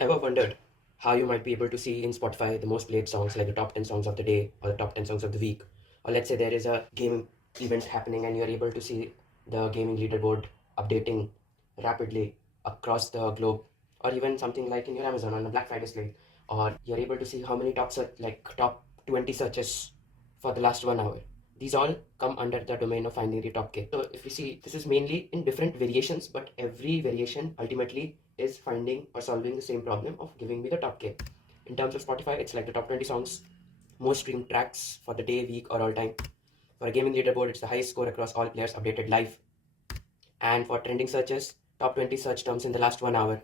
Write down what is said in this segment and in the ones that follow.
Ever wondered how you might be able to see in Spotify the most played songs, like the top 10 songs of the day or the top 10 songs of the week? Or let's say there is a game event happening and you're able to see the gaming leaderboard updating rapidly across the globe, or even something like in your Amazon on a Black Friday sale, or you're able to see how many top 20 searches for the last 1 hour. These all come under the domain of finding the top K. So if you see, this is mainly in different variations, but every variation ultimately is finding or solving the same problem of giving me the top K. In terms of Spotify, it's like the top 20 songs, most streamed tracks for the day, week, or all time. For a gaming leaderboard, it's the highest score across all players updated live. And for trending searches, top 20 search terms in the last 1 hour.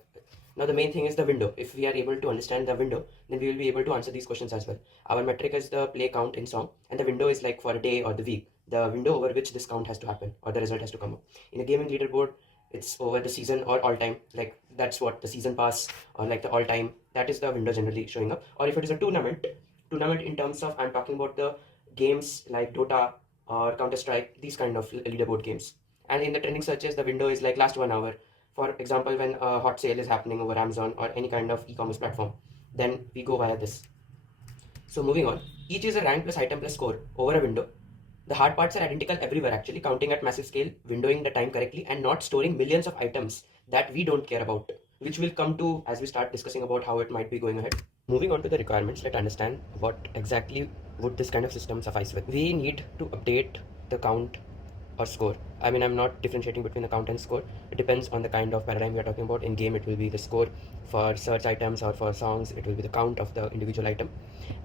Now, the main thing is the window. If we are able to understand the window, then we will be able to answer these questions as well. Our metric is the play count in song, and the window is like for a day or the week, the window over which this count has to happen or the result has to come up. In a gaming leaderboard, it's over the season or all time. Like that's what the season pass or like the all time. That is the window generally showing up. Or if it is a tournament in terms of I'm talking about the games like Dota or Counter Strike, these kind of leaderboard games. And in the trending searches, the window is like last 1 hour. For example, when a hot sale is happening over Amazon or any kind of e-commerce platform, then we go via this. So moving on, each is a rank plus item plus score over a window. The hard parts are identical everywhere actually, counting at massive scale, windowing the time correctly, and not storing millions of items that we don't care about, which will come to as we start discussing about how it might be going ahead. Moving on to the requirements, let's understand what exactly would this kind of system suffice with. We need to update the count or score. I mean, I'm not differentiating between the count and score. It depends on the kind of paradigm we are talking about. In game, it will be the score. For search items or for songs, it will be the count of the individual item.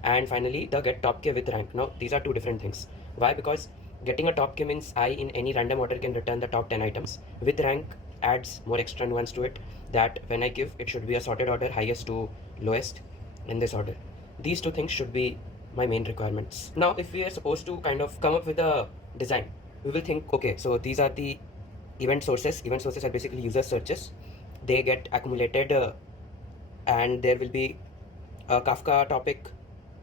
And finally, the get top K with rank. Now, these are two different things. Why? Because getting a top K means I in any random order can return the top 10 items. With rank adds more extra nuance to it, that when I give, it should be a sorted order, highest to lowest in this order. These two things should be my main requirements. Now, if we are supposed to kind of come up with a design, we will think, okay, so these are the event sources. Event sources are basically user searches. They get accumulated and there will be a Kafka topic.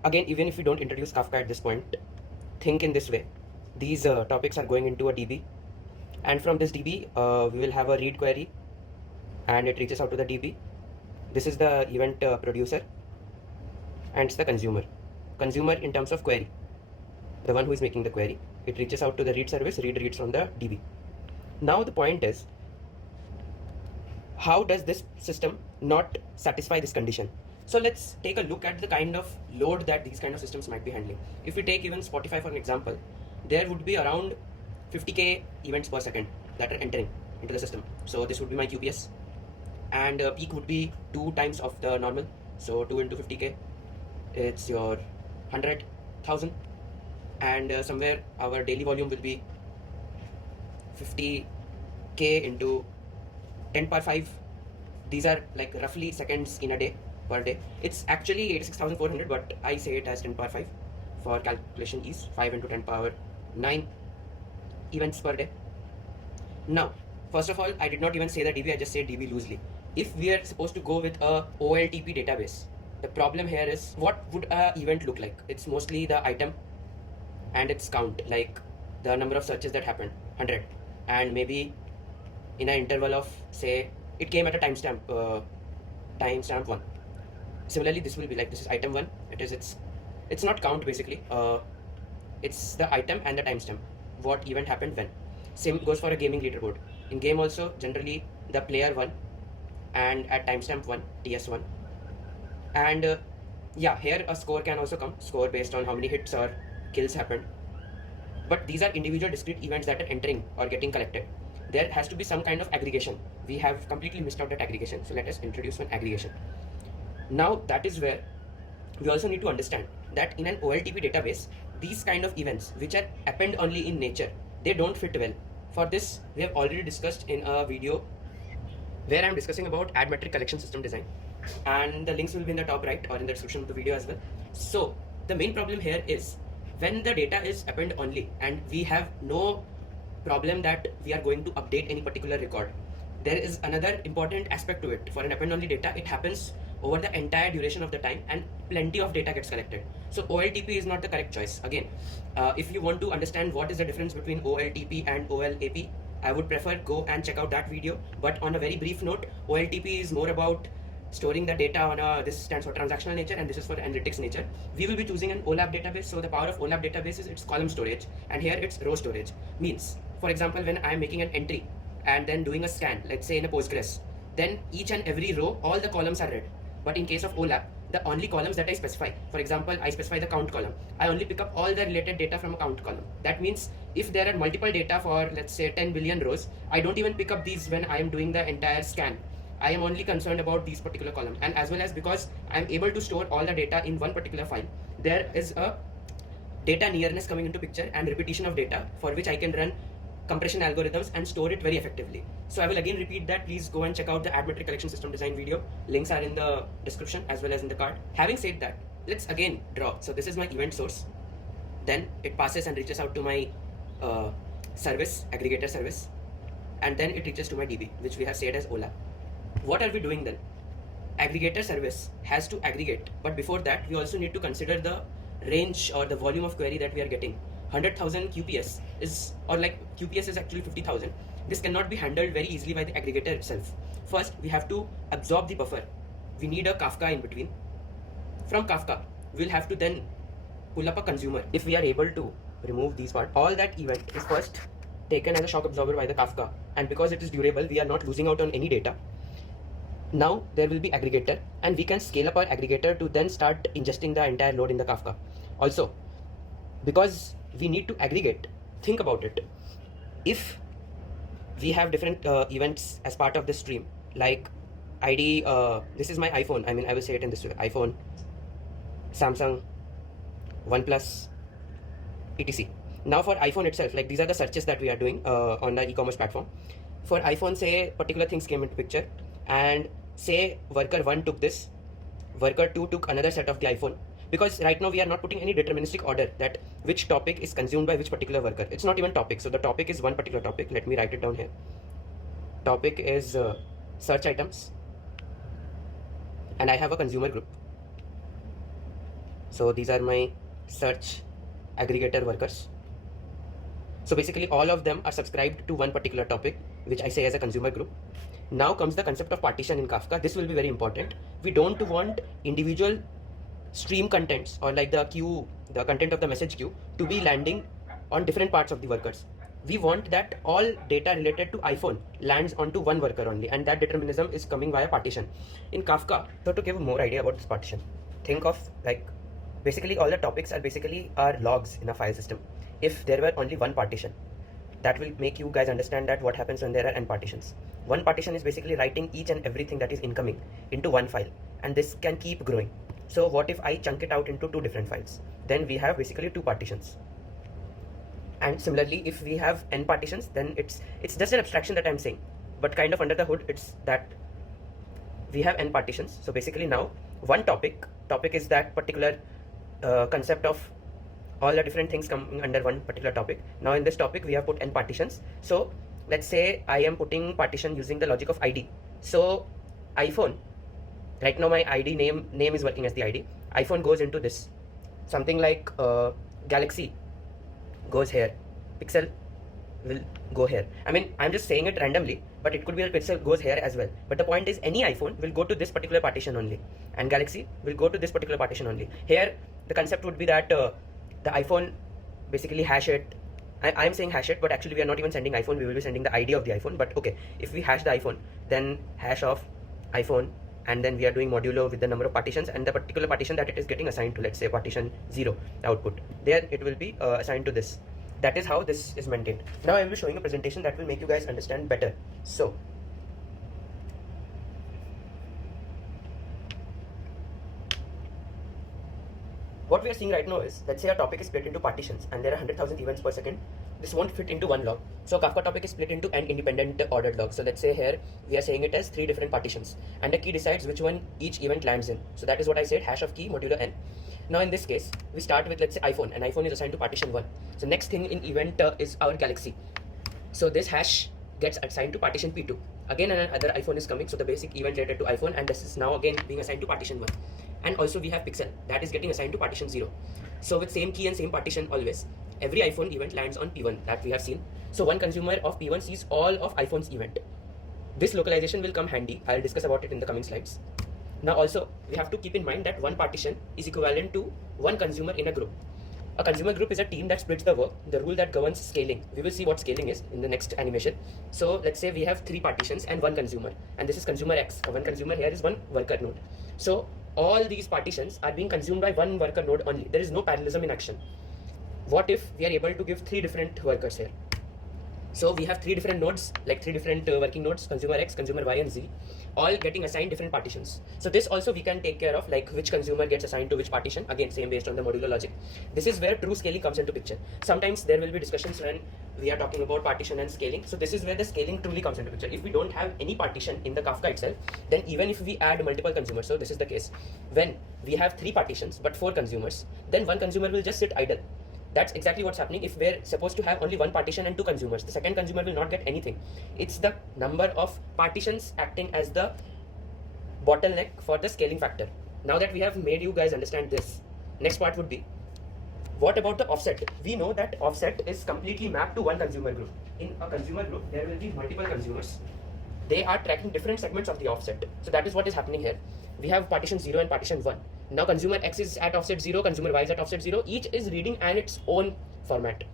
Again, even if we don't introduce Kafka at this point, think in this way. These topics are going into a DB, and from this DB, we will have a read query and it reaches out to the DB. This is the event producer and it's the consumer. Consumer in terms of query, the one who is making the query. It reaches out to the read service, read reads from the DB. Now the point is, how does this system not satisfy this condition? So let's take a look at the kind of load that these kind of systems might be handling. If we take even Spotify for an example, there would be around 50k events per second that are entering into the system. So this would be my QPS, and peak would be 2 times of the normal. So 2 into 50k, it's your 100,000. And somewhere our daily volume will be 50k into 10 power 5. These are like roughly seconds in a day per day. It's actually 86,400, but I say it as 10 power 5 for calculation ease. 5 into 10 power 9 events per day. Now, first of all, I did not even say the DB, I just said DB loosely. If we are supposed to go with a OLTP database, the problem here is, what would a event look like? It's mostly the item and its count, like the number of searches that happened, 100, and maybe in an interval of, say, it came at a timestamp 1. Similarly, this will be like, this is item 1. It's not count basically, it's the item and the timestamp, what event happened when. Same goes for a gaming leaderboard. In game also, generally the player 1 and at timestamp 1, TS1. And yeah, here a score can also come, score based on how many hits or kills happened. But these are individual discrete events that are entering or getting collected. There has to be some kind of aggregation. We have completely missed out that aggregation. So let us introduce one aggregation. Now that is where we also need to understand that in an OLTP database, these kind of events which are append only in nature, they don't fit well. For this, we have already discussed in a video where I'm discussing about add metric collection system design, and the links will be in the top right or in the description of the video as well. So the main problem here is, when the data is append only and we have no problem that we are going to update any particular record, there is another important aspect to it. For an append only data, it happens over the entire duration of the time and plenty of data gets collected. So OLTP is not the correct choice. Again, if you want to understand what is the difference between OLTP and OLAP, I would prefer go and check out that video. But on a very brief note, OLTP is more about storing the data on this stands for transactional nature and this is for analytics nature. We will be choosing an OLAP database. So the power of OLAP database is its column storage, and here it's row storage. Means, for example, when I'm making an entry and then doing a scan, let's say in a Postgres, then each and every row, all the columns are read. But in case of OLAP, the only columns that I specify, for example, I specify the count column, I only pick up all the related data from a count column. That means if there are multiple data for, let's say, 10 billion rows, I don't even pick up these when I am doing the entire scan. I am only concerned about these particular columns. And as well as because I am able to store all the data in one particular file, there is a data nearness coming into picture and repetition of data, for which I can run compression algorithms and store it very effectively. So I will again repeat that. Please go and check out the ad metric collection system design video. Links are in the description as well as in the card. Having said that, let's again draw. So this is my event source. Then it passes and reaches out to my service, aggregator service. And then it reaches to my DB, which we have said as OLAP. What are we doing then? Aggregator service has to aggregate. But before that, we also need to consider the range or the volume of query that we are getting. 100,000 QPS is, or like QPS is actually 50,000. This cannot be handled very easily by the aggregator itself. First, we have to absorb the buffer. We need a Kafka in between. From Kafka, we'll have to then pull up a consumer. If we are able to remove these parts, all that event is first taken as a shock absorber by the Kafka. And because it is durable, we are not losing out on any data. Now there will be aggregator, and we can scale up our aggregator to then start ingesting the entire load in the Kafka. Also, because we need to aggregate, think about it. If we have different events as part of the stream, like ID, this is my iPhone. I mean, I will say it in this way: iPhone, Samsung, OnePlus, etc. Now for iPhone itself, like these are the searches that we are doing on the e-commerce platform. For iPhone, say particular things came into picture, and say worker 1 took this, worker 2 took another set of the iPhone. Because right now we are not putting any deterministic order that which topic is consumed by which particular worker. It's not even topic. So the topic is one particular topic. Let me write it down here. Topic is search items, and I have a consumer group. So these are my search aggregator workers. So basically all of them are subscribed to one particular topic, which I say as a consumer group. Now comes the concept of partition in Kafka. This will be very important. We don't want individual stream contents or like the queue, the content of the message queue to be landing on different parts of the workers. We want that all data related to iPhone lands onto one worker only, and that determinism is coming via partition. In Kafka, so to give more idea about this partition, think of like basically all the topics are basically our logs in a file system. If there were only one partition, that will make you guys understand that what happens when there are n partitions. One partition is basically writing each and everything that is incoming into one file, and this can keep growing. So what if I chunk it out into two different files? Then we have basically two partitions. And similarly, if we have n partitions, then it's just an abstraction that I'm saying, but kind of under the hood, it's that we have n partitions. So basically now one topic is that particular concept of all the different things coming under one particular topic. Now in this topic we have put n partitions. So let's say I am putting partition using the logic of ID. So iPhone, right now my ID name is working as the ID. iPhone goes into this. Something like Galaxy goes here. Pixel will go here. I mean, I'm just saying it randomly, but it could be that Pixel goes here as well. But the point is, any iPhone will go to this particular partition only, and Galaxy will go to this particular partition only. Here, the concept would be that the iPhone basically hash it. I'm saying hash it, but actually we are not even sending iPhone. We will be sending the ID of the iPhone. But okay, if we hash the iPhone, then hash of iPhone, and then we are doing modulo with the number of partitions and the particular partition that it is getting assigned to. Let's say partition 0, the output. There it will be assigned to this. That is how this is maintained. Now I will be showing a presentation that will make you guys understand better. So what we are seeing right now is, let's say a topic is split into partitions and there are 100,000 events per second. This won't fit into one log. So Kafka topic is split into n independent ordered logs. So let's say here we are saying it as 3 different partitions, and the key decides which one each event lands in. So that is what I said, hash of key modulo n. Now in this case, we start with, let's say, iPhone, and iPhone is assigned to partition 1. So next thing in event is our Galaxy. So this hash gets assigned to partition P2. Again another iPhone is coming, so the basic event related to iPhone, and this is now again being assigned to partition 1. And also we have Pixel, that is getting assigned to partition 0. So with same key and same partition always, every iPhone event lands on P1, that we have seen. So one consumer of P1 sees all of iPhone's event. This localization will come handy. I'll discuss about it in the coming slides. Now also, we have to keep in mind that one partition is equivalent to one consumer in a group. A consumer group is a team that splits the work. The rule that governs scaling. We will see what scaling is in the next animation. So let's say we have 3 partitions and 1 consumer, and this is consumer X. One consumer here is 1 worker node. So all these partitions are being consumed by 1 worker node only. There is no parallelism in action. What if we are able to give 3 different workers here? So we have 3 different nodes, like 3 different working nodes, consumer X, consumer Y, and Z, all getting assigned different partitions. So this also we can take care of, like which consumer gets assigned to which partition, again same based on the modular logic. This is where true scaling comes into picture. Sometimes there will be discussions when we are talking about partition and scaling. So this is where the scaling truly comes into picture. If we don't have any partition in the Kafka itself, then even if we add multiple consumers, so this is the case, when we have 3 partitions but 4 consumers, then 1 consumer will just sit idle. That's exactly what's happening if we're supposed to have only 1 partition and 2 consumers. The second consumer will not get anything. It's the number of partitions acting as the bottleneck for the scaling factor. Now that we have made you guys understand this, next part would be, what about the offset? We know that offset is completely mapped to 1 consumer group. In a consumer group, there will be multiple consumers. They are tracking different segments of the offset. So that is what is happening here. We have partition 0 and partition 1. Now consumer X is at offset 0, consumer Y is at offset 0. Each is reading in its own format.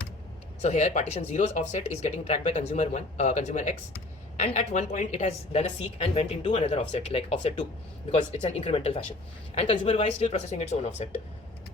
So here partition 0's offset is getting tracked by consumer X. And at one point it has done a seek and went into another offset, like offset 2, because it's an incremental fashion. And consumer Y is still processing its own offset.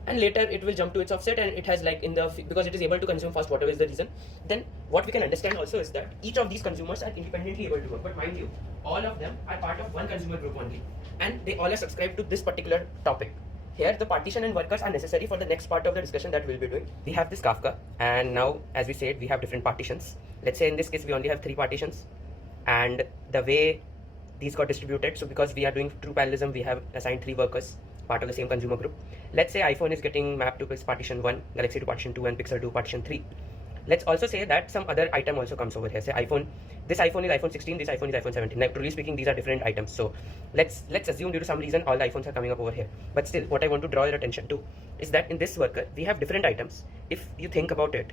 And later it will jump to its offset, and it has like because it is able to consume fast, whatever is the reason. Then what we can understand also is that each of these consumers are independently able to work. But mind you, all of them are part of 1 consumer group only, and they all are subscribed to this particular topic. Here the partition and workers are necessary for the next part of the discussion that we'll be doing. We have this Kafka, and now as we said, we have different partitions. Let's say in this case we only have 3 partitions, and the way these got distributed, so because we are doing true parallelism, we have assigned 3 workers part of the same consumer group. Let's say iPhone is getting mapped to this partition 1, Galaxy to partition 2, and Pixel to partition 3. Let's also say that some other item also comes over here. Say iPhone, this iPhone is iPhone 16, this iPhone is iPhone 17. Now, truly speaking, these are different items. So let's assume due to some reason all the iPhones are coming up over here. But still, what I want to draw your attention to is that in this worker, we have different items. If you think about it,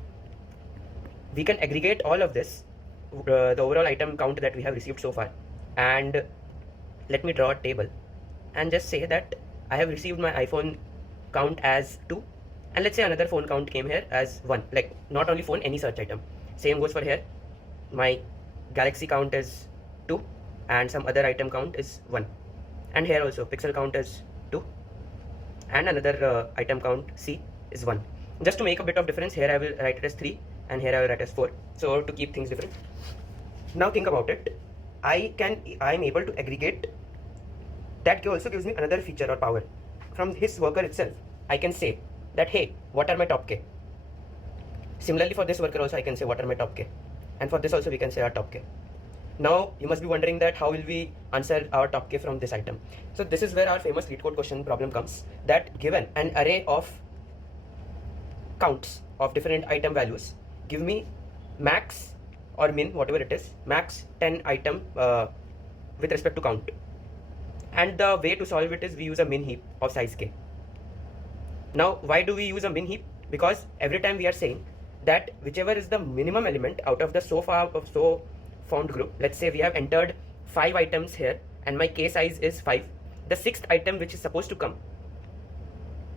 we can aggregate all of this, the overall item count that we have received so far. And let me draw a table and just say that I have received my iPhone count as 2, and let's say another phone count came here as 1, like not only phone, any search item. Same goes for here. My Galaxy count is 2, and some other item count is 1, and here also Pixel count is 2, and another item count C is 1. Just to make a bit of difference, here I will write it as 3, and here I will write as 4. So to keep things different. Now think about it. I am able to aggregate. That also gives me another feature or power. From his worker itself, I can say that, hey, what are my top K? Similarly for this worker also I can say what are my top K. And for this also we can say our top K. Now you must be wondering that how will we answer our top K from this item? So this is where our famous LeetCode question problem comes, that given an array of counts of different item values, give me max or min, whatever it is, max 10 item with respect to count. And the way to solve it is we use a min heap of size k. Now, why do we use a min heap? Because every time we are saying that whichever is the minimum element out of the so found group, let's say we have entered 5 items here and my k size is 5, the 6th item which is supposed to come,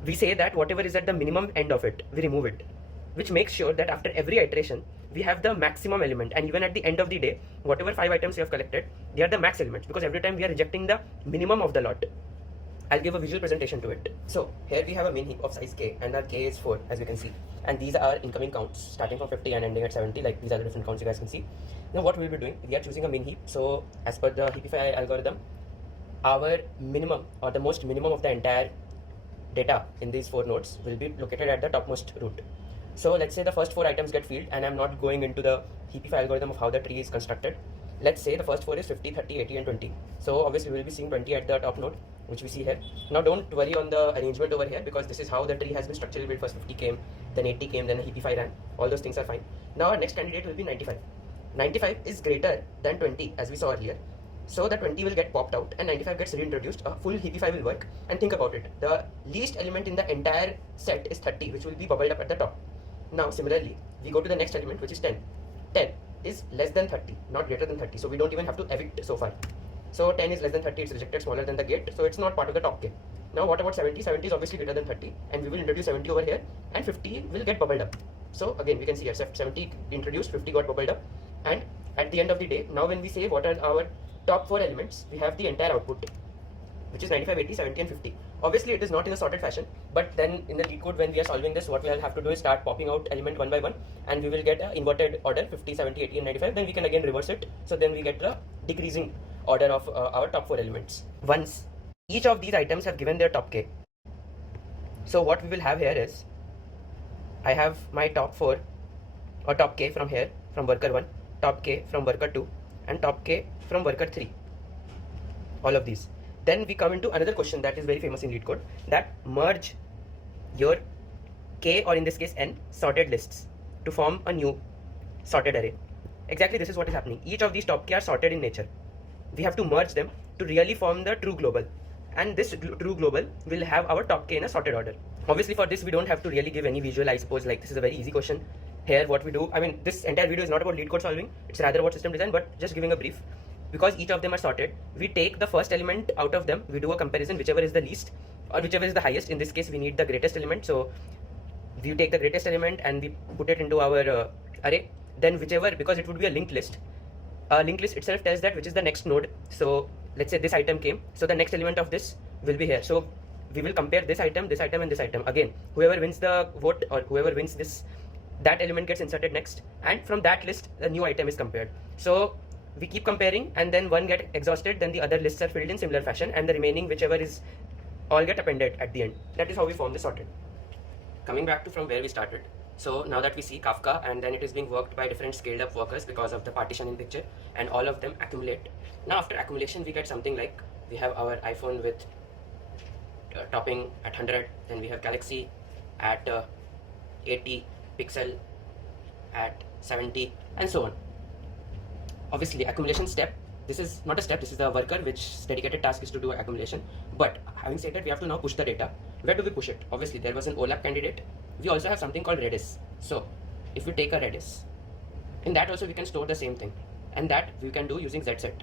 we say that whatever is at the minimum end of it, we remove it, which makes sure that after every iteration we have the maximum element, and even at the end of the day, whatever 5 items you have collected, they are the max elements, because every time we are rejecting the minimum of the lot. I'll give a visual presentation to it. So here we have a min heap of size k, and our k is 4, as you can see, and these are incoming counts starting from 50 and ending at 70. Like these are the different counts you guys can see. Now what we will be doing, we are choosing a min heap. So as per the heapify algorithm, our minimum or the most minimum of the entire data in these 4 nodes will be located at the topmost root. So let's say the first 4 items get filled, and I'm not going into the heapify algorithm of how the tree is constructed. Let's say the first 4 is 50, 30, 80 and 20. So obviously we will be seeing 20 at the top node, which we see here. Now don't worry on the arrangement over here, because this is how the tree has been structurally built. First 50 came, then 80 came, then a heapify ran. All those things are fine. Now our next candidate will be 95. 95 is greater than 20, as we saw earlier. So the 20 will get popped out and 95 gets reintroduced. A full heapify will work. And think about it. The least element in the entire set is 30, which will be bubbled up at the top. Now similarly, we go to the next element, which is 10. 10 is less than 30, not greater than 30. So we don't even have to evict so far. So 10 is less than 30, it's rejected, smaller than the gate, so it's not part of the top k. Now what about 70? 70 is obviously greater than 30, and we will introduce 70 over here, and 50 will get bubbled up. So again, we can see here 70 introduced, 50 got bubbled up, and at the end of the day, now when we say what are our top 4 elements, we have the entire output, which is 95, 80, 70, and 50. Obviously, it is not in a sorted fashion, but then in the lead code, when we are solving this, what we'll have to do is start popping out element one by one, and we will get an inverted order 50, 70, 80, and 95. Then we can again reverse it, so then we get the decreasing order of our top 4 elements. Once each of these items have given their top k, so what we will have here is I have my top 4 or top k from here, from worker 1, top k from worker 2, and top k from worker 3. All of these. Then we come into another question that is very famous in lead code, that merge your k, or in this case n, sorted lists to form a new sorted array. Exactly this is what is happening. Each of these top k are sorted in nature. We have to merge them to really form the true global, and this true global will have our top k in a sorted order. Obviously for this we don't have to really give any visual, I suppose, like this is a very easy question. Here what we do, I mean this entire video is not about lead code solving, it's rather about system design, but just giving a brief. Because each of them are sorted, we take the first element out of them, we do a comparison, whichever is the least or whichever is the highest. In this case we need the greatest element, so we take the greatest element and we put it into our array. Then whichever, because it would be a linked list itself tells that which is the next node. So let's say this item came, so the next element of this will be here. So we will compare this item, and this item. Again, whoever wins the vote or whoever wins this, that element gets inserted next, and from that list the new item is compared. So we keep comparing, and then one get exhausted, then the other lists are filled in similar fashion, and the remaining whichever is all get appended at the end. That is how we form the sorted. Coming back to from where we started, so now that we see Kafka, and then it is being worked by different scaled up workers because of the partitioning picture, and all of them accumulate. Now after accumulation we get something like, we have our iPhone with topping at 100, then we have Galaxy at 80, Pixel at 70, and so on. Obviously accumulation step, this is not a step, this is the worker which dedicated task is to do accumulation. But having said that, we have to now push the data. Where do we push it? Obviously there was an OLAP candidate. We also have something called Redis. So if we take a Redis, in that also we can store the same thing, and that we can do using zset.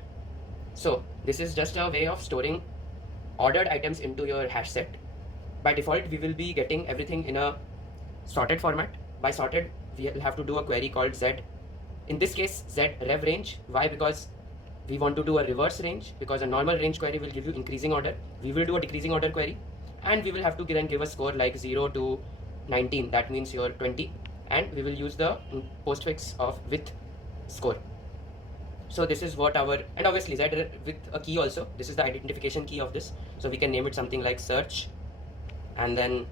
So this is just a way of storing ordered items into your hash set. By default we will be getting everything in a sorted format. By sorted we will have to do a query called z. In this case z rev range. Why? Because we want to do a reverse range, because a normal range query will give you increasing order. We will do a decreasing order query, and we will have to then give a score like 0 to 19, that means you're 20, and we will use the postfix of with score. So this is what our, and obviously z with a key also, this is the identification key of this, so we can name it something like search, and then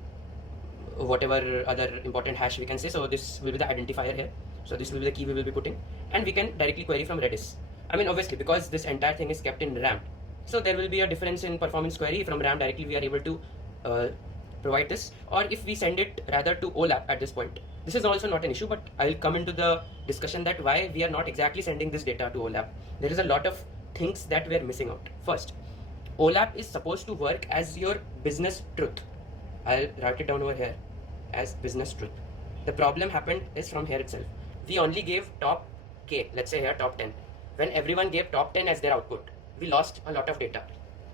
whatever other important hash we can say. So this will be the identifier here, so this will be the key we will be putting, and we can directly query from Redis. I mean obviously because this entire thing is kept in RAM, so there will be a difference in performance query. From RAM directly we are able to provide this, or if we send it rather to OLAP at this point, this is also not an issue, but I'll come into the discussion that why we are not exactly sending this data to OLAP. There is a lot of things that we are missing out. First, OLAP is supposed to work as your business truth. I'll write it down over here as business truth. The problem happened is from here itself. We only gave top k, let's say here top 10. When everyone gave top 10 as their output, we lost a lot of data.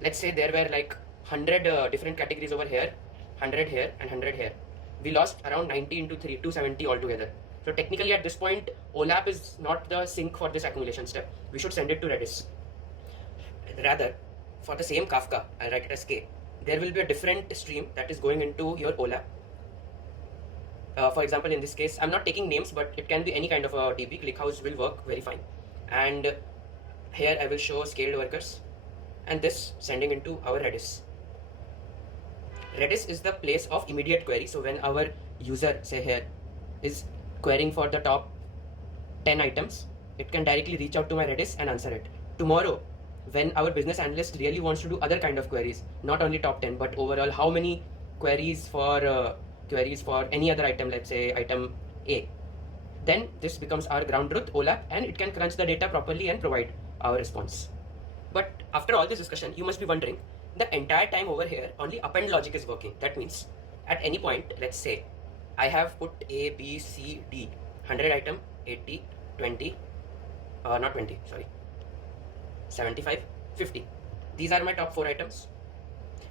Let's say there were like 100 different categories over here, 100 here and 100 here. We lost around 90 into 3, 270 altogether. So technically at this point, OLAP is not the sink for this accumulation step. We should send it to Redis. Rather, for the same Kafka, I'll write it as k, there will be a different stream that is going into your OLAP. For example, in this case, I'm not taking names, but it can be any kind of a DB. ClickHouse will work very fine. And here I will show scaled workers, and this sending into our Redis. Redis is the place of immediate query. So when our user, say here, is querying for the top 10 items, it can directly reach out to my Redis and answer it. Tomorrow, when our business analyst really wants to do other kind of queries, not only top 10, but overall how many queries for any other item, let's say item A, then this becomes our ground truth, OLAP, and it can crunch the data properly and provide our response. But after all this discussion, you must be wondering, the entire time over here only append logic is working. That means at any point, let's say I have put A, B, C, D, 100 item, 80, 20, not 20, sorry, 75, 50. These are my top 4 items.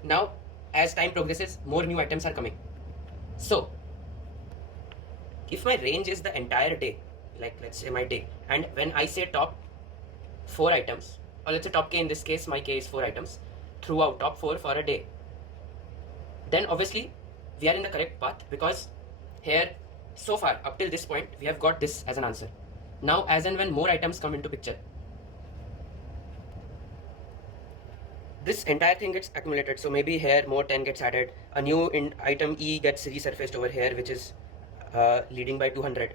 Now, as time progresses, more new items are coming. So, if my range is the entire day, like let's say my day, and when I say top 4 items, or let's say top k, in this case my k is 4 items, throughout top 4 for a day, then obviously we are in the correct path, because here so far up till this point we have got this as an answer. Now as and when more items come into picture, this entire thing gets accumulated. So maybe here more 10 gets added, a new item E gets resurfaced over here, which is leading by 200.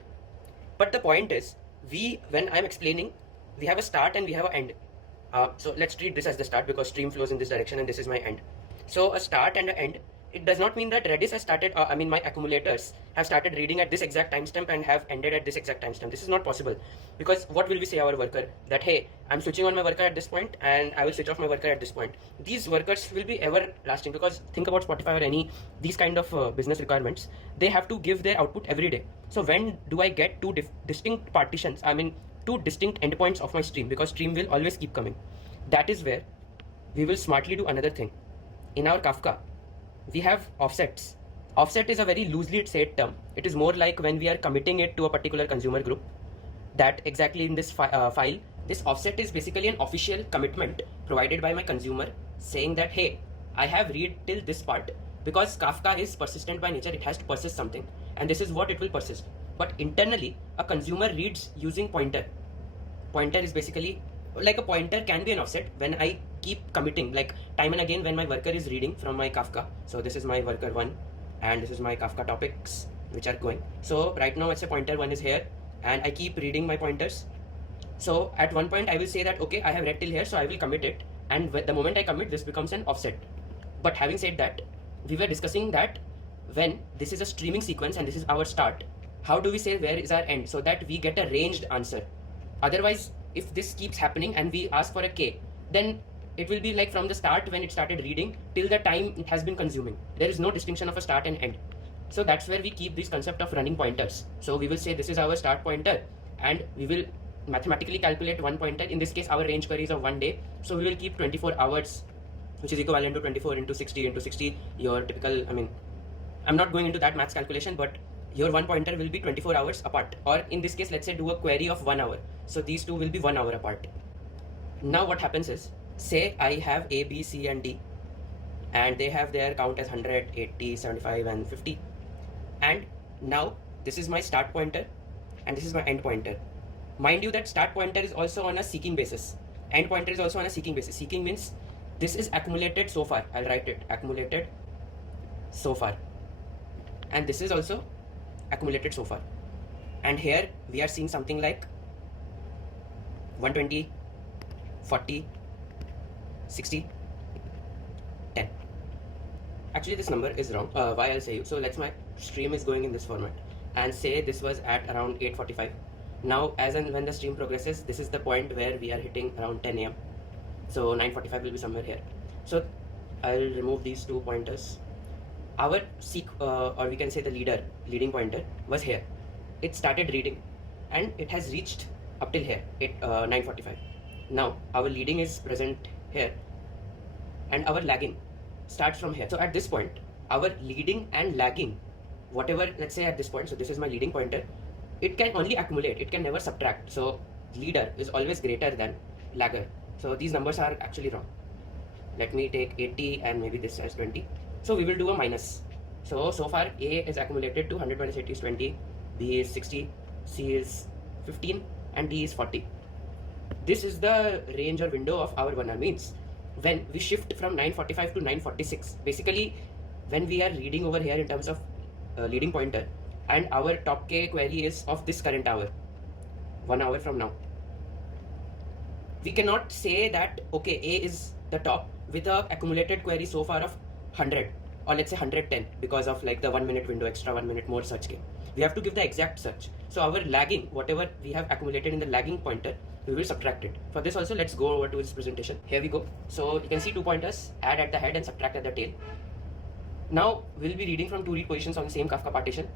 But the point is, when I'm explaining, we have a start and we have an end. So let's treat this as the start, because stream flows in this direction and this is my end. So a start and an end. It does not mean that Redis has started, my accumulators have started reading at this exact timestamp and have ended at this exact timestamp. This is not possible, because what will we say our worker? That hey, I'm switching on my worker at this point and I will switch off my worker at this point. These workers will be everlasting, because think about Spotify or any these kind of business requirements. They have to give their output every day. So when do I get two distinct partitions? Two distinct endpoints of my stream, because stream will always keep coming. That is where we will smartly do another thing. In our Kafka, we have offsets. Offset is a very loosely said term. It is more like when we are committing it to a particular consumer group. That exactly in this file, this offset is basically an official commitment provided by my consumer, saying that hey, I have read till this part, because Kafka is persistent by nature. It has to persist something, and this is what it will persist. But internally, a consumer reads using pointer. Pointer is basically like a pointer can be an offset when I keep committing, like time and again when my worker is reading from my Kafka. So this is my worker 1 and this is my Kafka topics which are going. So right now it's a pointer 1 is here and I keep reading my pointers. So at one point I will say that okay, I have read till here, so I will commit it, and the moment I commit, this becomes an offset. But having said that, we were discussing that when this is a streaming sequence and this is our start, how do we say where is our end, so that we get a ranged answer? Otherwise, if this keeps happening and we ask for a k, then it will be like from the start when it started reading till the time it has been consuming. There is no distinction of a start and end. So that's where we keep this concept of running pointers. So we will say this is our start pointer and we will mathematically calculate one pointer. In this case, our range query is of 1 day. So we will keep 24 hours, which is equivalent to 24 into 60 into 60. Your typical, I'm not going into that maths calculation, but your one pointer will be 24 hours apart. Or in this case, let's say do a query of 1 hour. So these two will be 1 hour apart. Now what happens is, say I have A, B, C and D, and they have their count as 100, 80, 75 and 50. And now this is my start pointer and this is my end pointer. Mind you that start pointer is also on a seeking basis. End pointer is also on a seeking basis. Seeking means this is accumulated so far. I'll write it, accumulated so far. And this is also accumulated so far. And here we are seeing something like 120, 40, 60, 10. Actually this number is wrong. Why I'll say you. So let's my stream is going in this format and say this was at around 8:45. Now as and when the stream progresses, this is the point where we are hitting around 10 a.m. So 9:45 will be somewhere here. So I'll remove these two pointers. Our or we can say the leading pointer was here. It started reading and it has reached up till here at 9:45. Now our leading is present here and our lagging starts from here. So at this point, our leading and lagging, whatever, let's say at this point, so this is my leading pointer, it can only accumulate, it can never subtract. So leader is always greater than lagger. So these numbers are actually wrong. Let me take 80 and maybe this as 20. So we will do a minus. So far A is accumulated to 100 minus 80 is 20, B is 60, C is 15 and D is 40. This is the range or window of our 1 hour. Means when we shift from 9:45 to 9:46, basically when we are reading over here in terms of leading pointer, and our top k query is of this current hour, 1 hour from now, we cannot say that okay, A is the top with a accumulated query so far of 100 or let's say 110 because of like the 1 minute window, extra 1 minute more search came. We have to give the exact search. So our lagging, whatever we have accumulated in the lagging pointer, we will subtract it. For this also, let's go over to this presentation. Here we go. So you can see 2 pointers, add at the head and subtract at the tail. Now we'll be reading from 2 read positions on the same Kafka partition,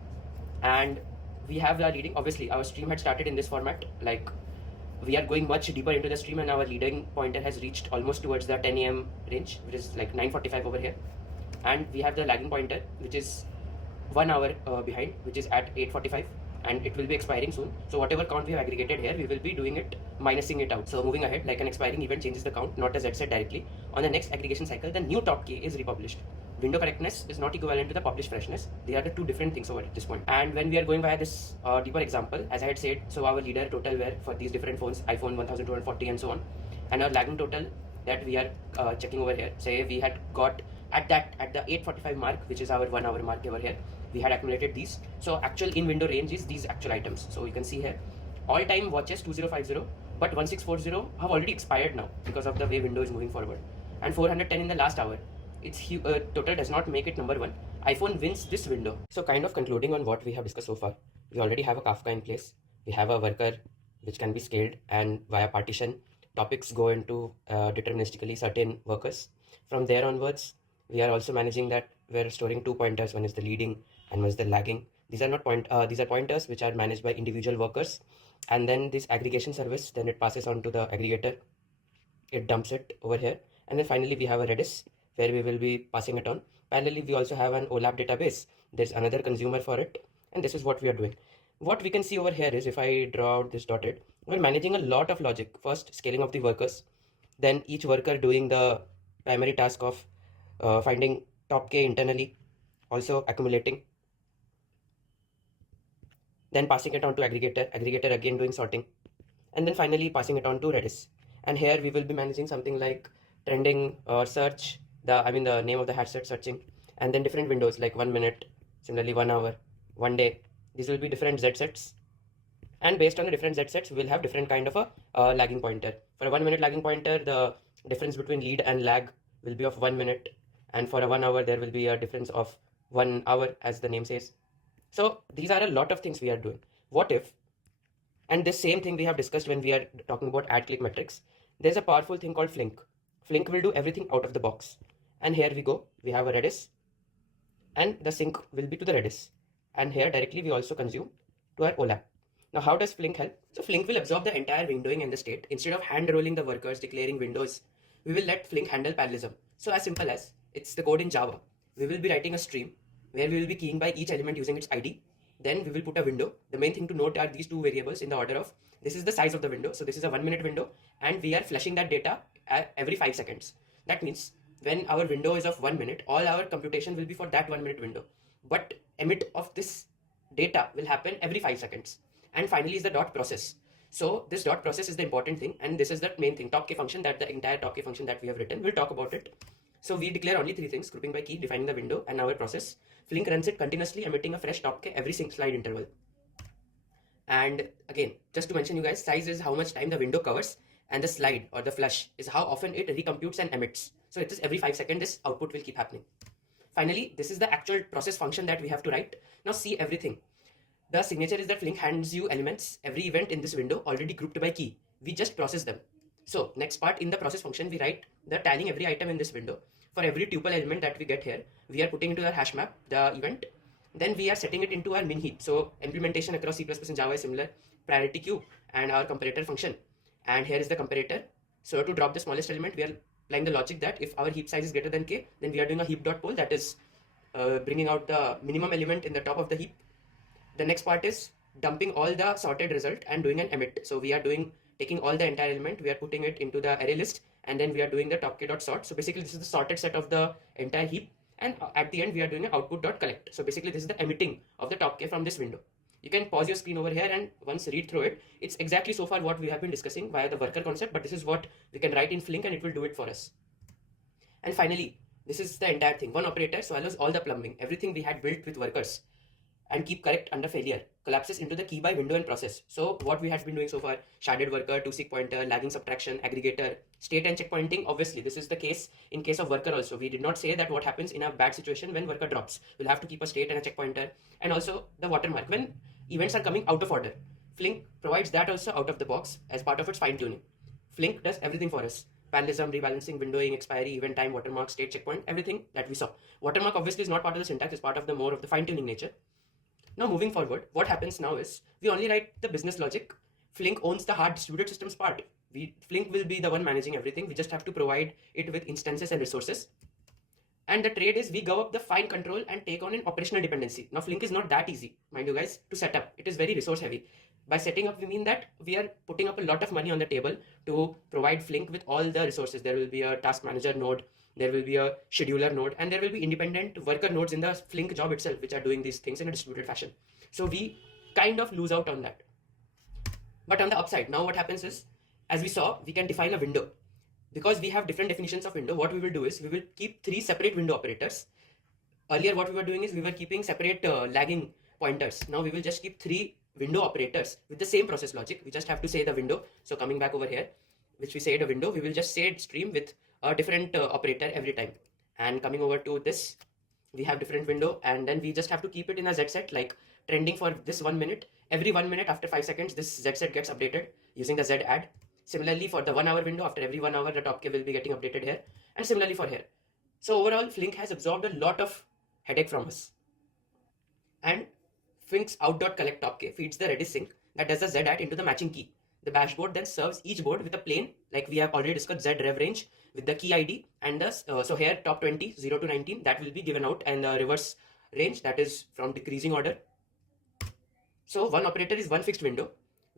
and we have the reading. Obviously our stream had started in this format, like we are going much deeper into the stream, and our leading pointer has reached almost towards the 10 a.m. range, which is like 9:45 over here. And we have the lagging pointer, which is 1 hour behind, which is at 8:45, and it will be expiring soon. So whatever count we have aggregated here, we will be doing it, minusing it out. So moving ahead, like an expiring event changes the count, not a Z set directly. On the next aggregation cycle, the new top K is republished. Window correctness is not equivalent to the published freshness. They are the two different things over at this point. And when we are going via this deeper example, as I had said, so our leader total were for these different phones, iPhone 1240 and so on, and our lagging total that we are checking over here, say we had got at the 8:45 mark, which is our 1 hour mark over here, we had accumulated these. So actual in window range is these actual items. So you can see here, all time watches 2050, but 1640 have already expired now because of the way window is moving forward, and 410 in the last hour. Its total does not make it number one. iPhone wins this window. So kind of concluding on what we have discussed so far, we already have a Kafka in place. We have a worker which can be scaled, and via partition, topics go into deterministically certain workers. From there onwards, we are also managing that we're storing two pointers. One is the leading and one is the lagging. These are not these are pointers which are managed by individual workers. And then this aggregation service, then it passes on to the aggregator. It dumps it over here. And then finally we have a Redis where we will be passing it on. Parallelly, we also have an OLAP database. There's another consumer for it. And this is what we are doing. What we can see over here is, if I draw out this dotted, we're managing a lot of logic. First, scaling of the workers. Then each worker doing the primary task of finding top K internally, also accumulating. Then passing it on to aggregator again doing sorting. And then finally passing it on to Redis. And here we will be managing something like trending or search, the name of the hashtag searching, and then different windows like 1 minute, similarly 1 hour, 1 day. These will be different Z sets, and based on the different Z sets, we will have different kind of a lagging pointer. For a 1 minute lagging pointer, the difference between lead and lag will be of 1 minute, and for a 1 hour, there will be a difference of 1 hour, as the name says. So these are a lot of things we are doing. What if, and this same thing we have discussed when we are talking about ad click metrics, there's a powerful thing called Flink. Flink will do everything out of the box. And here we go, we have a Redis, and the sync will be to the Redis. And here directly we also consume to our OLAP. Now how does Flink help? So Flink will absorb the entire windowing and the state. Instead of hand rolling the workers, declaring windows, we will let Flink handle parallelism. So as simple as, it's the code in Java. We will be writing a stream where we will be keying by each element using its ID. Then we will put a window. The main thing to note are these two variables in the order of, this is the size of the window. So this is a 1 minute window, and we are flashing that data every 5 seconds. That means when our window is of 1 minute, all our computation will be for that 1 minute window. But emit of this data will happen every 5 seconds. And finally is the dot process. So this dot process is the important thing, and this is the main thing, top K function, that the entire top K function that we have written. We'll talk about it. So we declare only three things: grouping by key, defining the window, and our process. Flink runs it continuously, emitting a fresh top K every slide interval. And again, just to mention you guys, size is how much time the window covers, and the slide or the flush is how often it recomputes and emits. So it is every 5 seconds this output will keep happening. Finally, this is the actual process function that we have to write. Now see everything. The signature is that Flink hands you elements, every event in this window already grouped by key. We just process them. So next part, in the process function, we write the tiling every item in this window. For every tuple element that we get here, we are putting into our hash map the event. Then we are setting it into our min heap. So implementation across C++ and Java is similar. Priority queue and our comparator function. And here is the comparator. So to drop the smallest element, we are applying the logic that if our heap size is greater than k, then we are doing a heap.poll, that is bringing out the minimum element in the top of the heap. The next part is dumping all the sorted result and doing an emit. So we are taking all the entire element, we are putting it into the array list, and then we are doing the top k.sort. So basically this is the sorted set of the entire heap, and at the end we are doing an output.collect. So basically this is the emitting of the top k from this window. You can pause your screen over here and once read through it. It's exactly so far what we have been discussing via the worker concept, but this is what we can write in Flink and it will do it for us. And finally, this is the entire thing. One operator swallows all the plumbing, everything we had built with workers, and keep correct under failure, collapses into the key by window and process. So what we have been doing so far: sharded worker, 2-seek pointer, lagging subtraction, aggregator, state and checkpointing. Obviously this is the case in case of worker also. We did not say that what happens in a bad situation when worker drops. We'll have to keep a state and a checkpointer, and also the watermark when events are coming out of order. Flink provides that also out of the box as part of its fine tuning. Flink does everything for us: parallelism, rebalancing, windowing, expiry, event time, watermark, state, checkpoint, everything that we saw. Watermark obviously is not part of the syntax, it's part of the more of the fine tuning nature. Now moving forward, what happens now is we only write the business logic, Flink owns the hard distributed systems part. Flink will be the one managing everything. We just have to provide it with instances and resources. And the trade is we go up the fine control and take on an operational dependency. Now Flink is not that easy, mind you guys, to set up. It is very resource heavy. By setting up, we mean that we are putting up a lot of money on the table to provide Flink with all the resources. There will be a task manager node, there will be a scheduler node, and there will be independent worker nodes in the Flink job itself, which are doing these things in a distributed fashion. So we kind of lose out on that. But on the upside, now what happens is, as we saw, we can define a window. Because we have different definitions of window, what we will do is we will keep 3 separate window operators. Earlier, what we were doing is we were keeping separate lagging pointers. Now we will just keep 3 window operators with the same process logic. We just have to say the window. So coming back over here, which we say the window, we will just say stream with a different operator every time. And coming over to this, we have different window, and then we just have to keep it in a Z set, like trending for this 1 minute. Every 1 minute after 5 seconds, this Z set gets updated using the Z add. Similarly, for the 1 hour window, after every 1 hour, the top K will be getting updated here. And similarly for here. So overall, Flink has absorbed a lot of headache from us. And Flink's out.collect top K feeds the Redis sync that does the Z add into the matching key. The dashboard then serves each board with a plain, like we have already discussed, Z rev range with the key ID and the, so here top 20, 0 to 19, that will be given out, and the reverse range, that is from decreasing order. So one operator is one fixed window.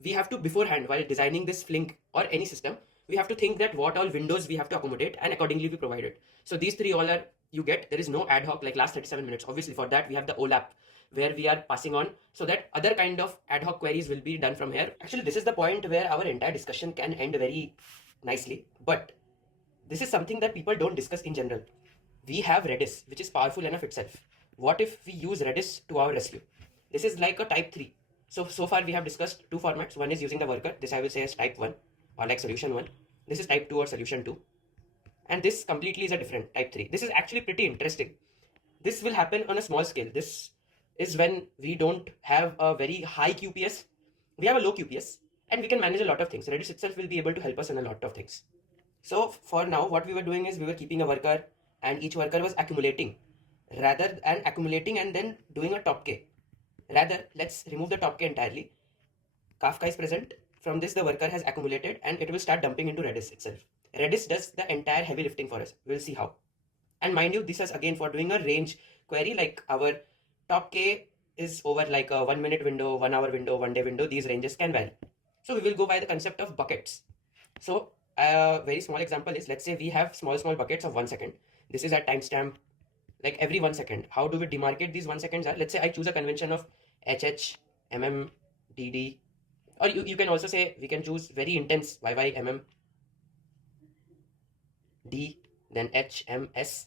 We have to beforehand, while designing this Flink or any system, we have to think that what all windows we have to accommodate, and accordingly we provide it. So these 3 all are, you get, there is no ad hoc like last 37 minutes. Obviously for that we have the OLAP, where we are passing on so that other kind of ad hoc queries will be done from here. Actually, this is the point where our entire discussion can end very nicely, but this is something that people don't discuss in general. We have Redis, which is powerful enough itself. What if we use Redis to our rescue? This is like a type 3. So far we have discussed 2 formats. One is using the worker. This I will say is type 1 or like solution 1. This is type 2 or solution 2. And this completely is a different type 3. This is actually pretty interesting. This will happen on a small scale. This is when we don't have a very high QPS. We have a low QPS and we can manage a lot of things. Redis itself will be able to help us in a lot of things. So for now, what we were doing is we were keeping a worker and each worker was accumulating rather than accumulating and then doing a top K. Rather, let's remove the top K entirely. Kafka is present. From this, the worker has accumulated and it will start dumping into Redis itself. Redis does the entire heavy lifting for us. We'll see how. And mind you, this is again for doing a range query, like our top K is over like a 1 minute window, 1 hour window, 1 day window. These ranges can vary. So we will go by the concept of buckets. So a very small example is, let's say we have small buckets of 1 second. This is at timestamp, like every 1 second. How do we demarcate these 1 seconds are? Let's say I choose a convention of HH, MM, DD, or you can also say we can choose very intense YY, MM, D, then H, M, S,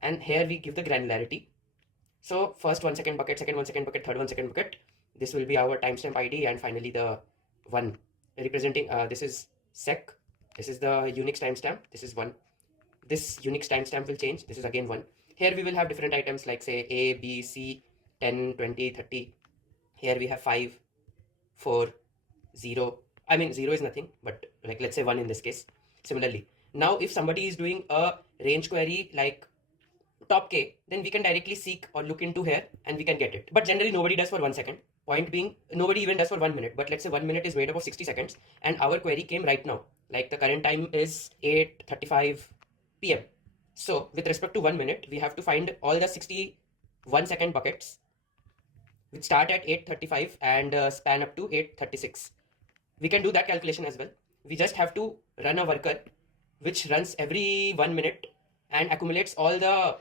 and here we give the granularity. So first 1 second bucket, second 1 second bucket, third 1 second bucket. This will be our timestamp ID, and finally the one representing, this is sec, this is the Unix timestamp, this is 1. This Unix timestamp will change, this is again 1. Here we will have different items like say A, B, C, 10, 20, 30. Here we have 5, 4, 0. I mean 0 is nothing, but like let's say 1 in this case. Similarly, now if somebody is doing a range query like top K, then we can directly seek or look into here and we can get it. But generally nobody does for 1 second. Point being, nobody even does for 1 minute. But let's say 1 minute is made up of 60 seconds and our query came right now. Like the current time is 8:35 PM. So with respect to 1 minute, we have to find all the 61 second buckets which start at 8:35 and span up to 8:36. We can do that calculation as well. We just have to run a worker which runs every 1 minute and accumulates all the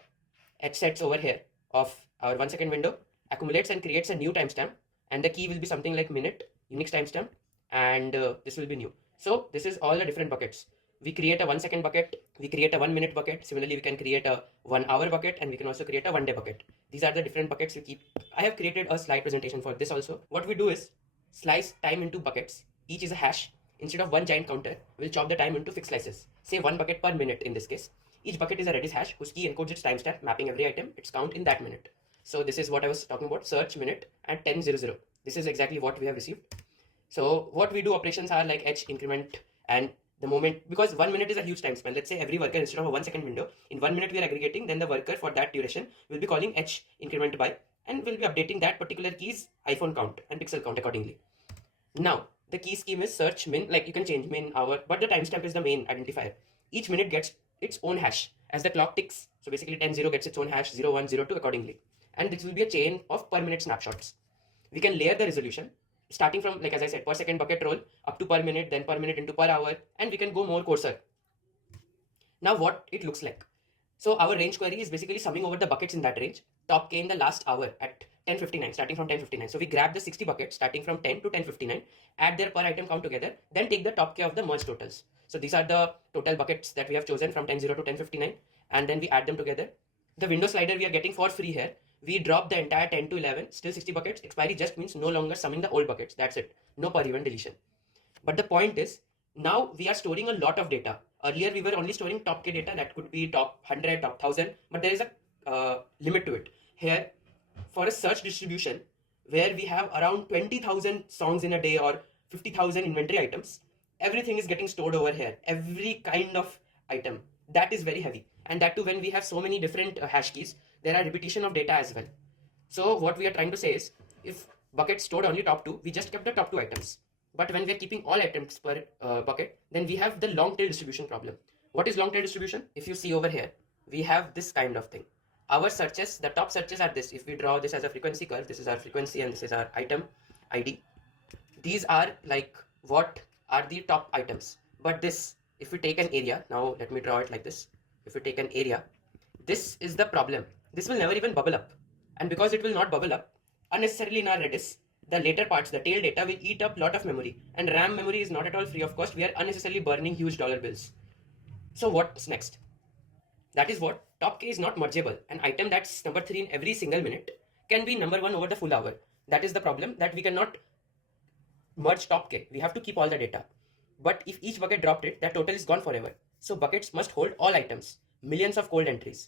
H sets over here of our 1 second window, accumulates and creates a new timestamp, and the key will be something like minute, Unix timestamp, and this will be new. So this is all the different buckets. We create a 1 second bucket, we create a 1 minute bucket. Similarly, we can create a 1 hour bucket, and we can also create a 1 day bucket. These are the different buckets we keep. I have created a slide presentation for this also. What we do is slice time into buckets. Each is a hash. Instead of one giant counter, we'll chop the time into fixed slices. Say 1 bucket per minute in this case. Each bucket is a Redis hash whose key encodes its timestamp, mapping every item, its count in that minute. So this is what I was talking about, search minute at 10:00. This is exactly what we have received. So what we do operations are like H increment, and the moment, because 1 minute is a huge time span. Let's say every worker, instead of a 1 second window, in 1 minute we are aggregating, then the worker for that duration will be calling H increment by, and will be updating that particular key's iPhone count and pixel count accordingly. Now, The key scheme is search min, like you can change min, hour, but the timestamp is the main identifier. Each minute gets its own hash as the clock ticks. So basically 10:0 gets its own hash, 01, 02 accordingly. And this will be a chain of per minute snapshots. We can layer the resolution starting from, like as I said, per second bucket roll up to per minute, then per minute into per hour, and we can go more coarser. Now what it looks like. So our range query is basically summing over the buckets in that range, top k in the last hour at 10:59, starting from 10:59. So we grab the 60 buckets starting from 10 to 10:59, add their per item count together, then take the top k of the merge totals. So these are the total buckets that we have chosen from 10:0 to 10:59, and then we add them together. The window slider we are getting for free here. We drop the entire 10 to 11, still 60 buckets. Expiry just means no longer summing the old buckets. That's it. No per event deletion. But the point is, now we are storing a lot of data. Earlier, we were only storing top K data, that could be top 100, top 1000, but there is a limit to it. Here, for a search distribution, where we have around 20,000 songs in a day or 50,000 inventory items, everything is getting stored over here. Every kind of item. That is very heavy. And that too, when we have so many different hash keys, there are repetition of data as well. So what we are trying to say is, if bucket stored only top 2, we just kept the top 2 items. But when we are keeping all items per bucket, then we have the long tail distribution problem. What is long tail distribution? If you see over here, we have this kind of thing. Our searches, the top searches are this. If we draw this as a frequency curve, this is our frequency and this is our item ID. These are like what are the top items. But this, if we take an area, now let me draw it like this. If we take an area, this is the problem. This will never even bubble up. And because it will not bubble up, unnecessarily in our Redis, the later parts, the tail data will eat up a lot of memory. And RAM memory is not at all free of cost. We are unnecessarily burning huge dollar bills. So what's next? That is what top K is not mergeable. An item that's number 3 in every single minute can be number 1 over the full hour. That is the problem, that we cannot merge top K. We have to keep all the data. But if each bucket dropped it, that total is gone forever. So buckets must hold all items, millions of cold entries.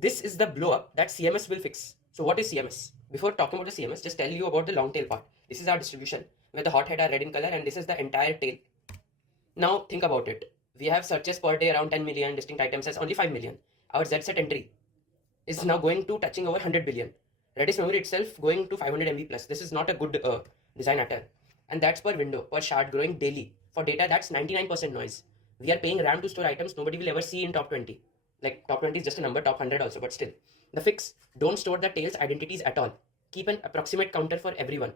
This is the blow up that CMS will fix. So what is CMS? Before talking about the CMS, just tell you about the long tail part. This is our distribution where the hot head are red in color and this is the entire tail. Now think about it. We have searches per day around 10 million, distinct items as only 5 million. Our Z set entry is now going to touching over 100 billion. Redis memory itself going to 500 MB plus. This is not a good design at all. And that's per window, per shard growing daily. For data, that's 99% noise. We are paying RAM to store items nobody will ever see in top 20. Like top 20 is just a number, top 100 also, but still. The fix, don't store the tails identities at all. Keep an approximate counter for everyone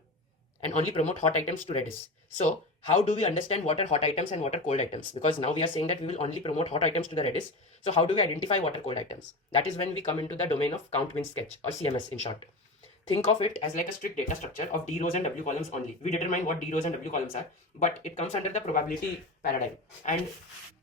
and only promote hot items to Redis. So how do we understand what are hot items and what are cold items? Because now we are saying that we will only promote hot items to the Redis. So how do we identify what are cold items? That is when we come into the domain of count min sketch or CMS in short. Think of it as like a strict data structure of D rows and W columns only. We determine what D rows and W columns are, but it comes under the probability paradigm. And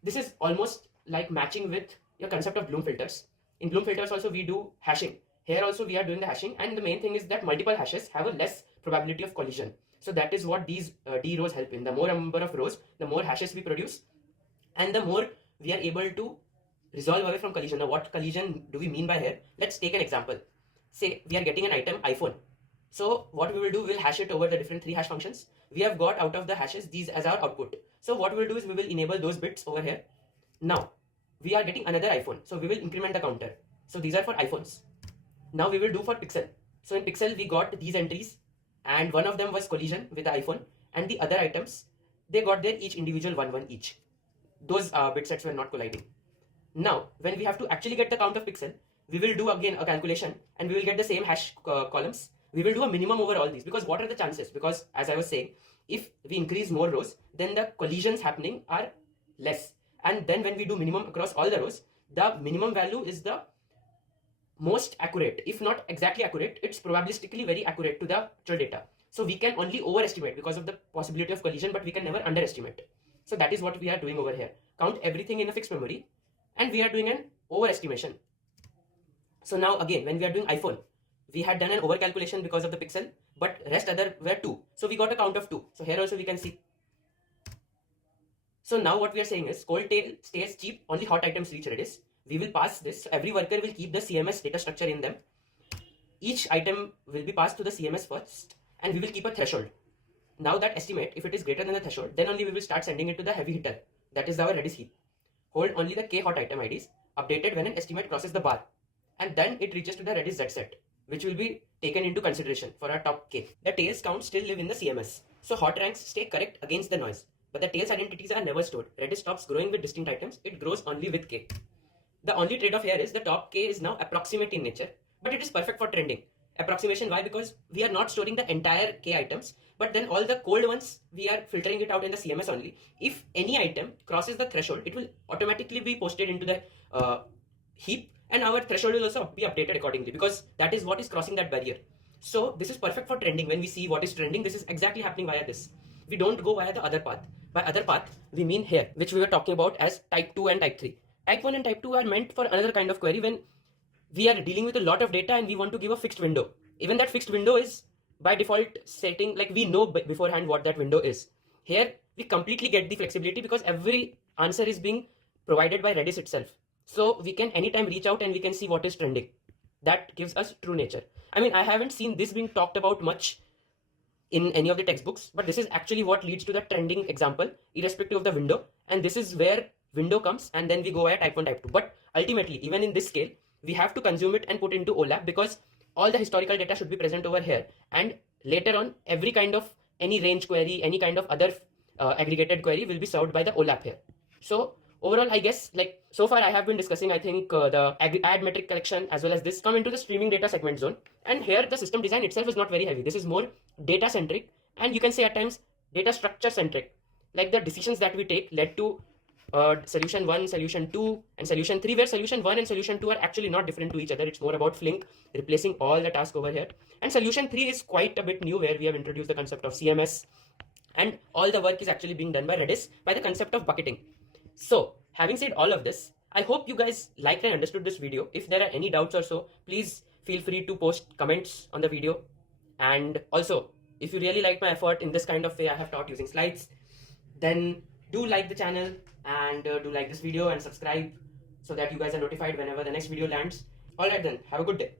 this is almost like matching with your concept of Bloom filters. In Bloom filters also we do hashing. Here also we are doing the hashing, and the main thing is that multiple hashes have a less probability of collision. So that is what these D rows help in. The more number of rows, the more hashes we produce, and the more we are able to resolve away from collision. Now what collision do we mean by here? Let's take an example. Say we are getting an item iPhone. So what we will do, we'll hash it over the different 3 hash functions. We have got out of the hashes these as our output. So what we'll do is we will enable those bits over here. Now we are getting another iPhone. So we will increment the counter. So these are for iPhones. Now we will do for Pixel. So in Pixel we got these entries, and one of them was collision with the iPhone, and the other items, they got their each individual 1 each. Those bit sets were not colliding. Now when we have to actually get the count of Pixel, we will do again a calculation and we will get the same hash columns. We will do a minimum over all these, because what are the chances? Because as I was saying, if we increase more rows, then the collisions happening are less. And then when we do minimum across all the rows, the minimum value is the most accurate. If not exactly accurate, it's probabilistically very accurate to the actual data. So we can only overestimate because of the possibility of collision, but we can never underestimate. So that is what we are doing over here. Count everything in a fixed memory, and we are doing an overestimation. So now again, when we are doing iPhone, we had done an overcalculation because of the pixel, but rest other were 2. So we got a count of 2. So here also we can see. So now what we are saying is cold tail stays cheap, only hot items reach Redis. We will pass this. So every worker will keep the CMS data structure in them. Each item will be passed to the CMS first, and we will keep a threshold. Now that estimate, if it is greater than the threshold, then only we will start sending it to the heavy hitter. That is our Redis heap. Hold only the K hot item IDs, updated when an estimate crosses the bar. And then it reaches to the Redis Z set, which will be taken into consideration for our top K. The tails count still live in the CMS. So hot ranks stay correct against the noise, but the tails identities are never stored. Redis stops growing with distinct items, it grows only with k. The only trade-off here is the top k is now approximate in nature, but it is perfect for trending. Approximation, why? Because we are not storing the entire k items, but then all the cold ones, we are filtering it out in the CMS only. If any item crosses the threshold, it will automatically be posted into the heap, and our threshold will also be updated accordingly, because that is what is crossing that barrier. So this is perfect for trending. When we see what is trending, this is exactly happening via this. We don't go via the other path. By other path, we mean here, which we were talking about as type 2 and type 3. Type 1 and type 2 are meant for another kind of query when we are dealing with a lot of data and we want to give a fixed window. Even that fixed window is by default setting, like we know beforehand what that window is. Here, we completely get the flexibility because every answer is being provided by Redis itself. So we can anytime reach out and we can see what is trending. That gives us true nature. I mean, I haven't seen this being talked about much in any of the textbooks, but this is actually what leads to the trending example, irrespective of the window. And this is where window comes, and then we go via type 1, type 2. But ultimately, even in this scale, we have to consume it and put into OLAP, because all the historical data should be present over here. And later on, every kind of any range query, any kind of other aggregated query will be served by the OLAP here. So overall, I guess, like, so far I have been discussing, I think, the add metric collection as well as this come into the streaming data segment zone. And here the system design itself is not very heavy. This is more data centric, and you can say at times data structure centric. Like the decisions that we take led to solution 1, solution 2, and solution 3, where solution 1 and solution 2 are actually not different to each other. It's more about Flink replacing all the tasks over here. And solution 3 is quite a bit new, where we have introduced the concept of CMS, and all the work is actually being done by Redis by the concept of bucketing. So, having said all of this, I hope you guys liked and understood this video. If there are any doubts or so, please feel free to post comments on the video. And also, if you really like my effort in this kind of way I have taught using slides, then do like the channel and do like this video and subscribe so that you guys are notified whenever the next video lands. Alright then, have a good day.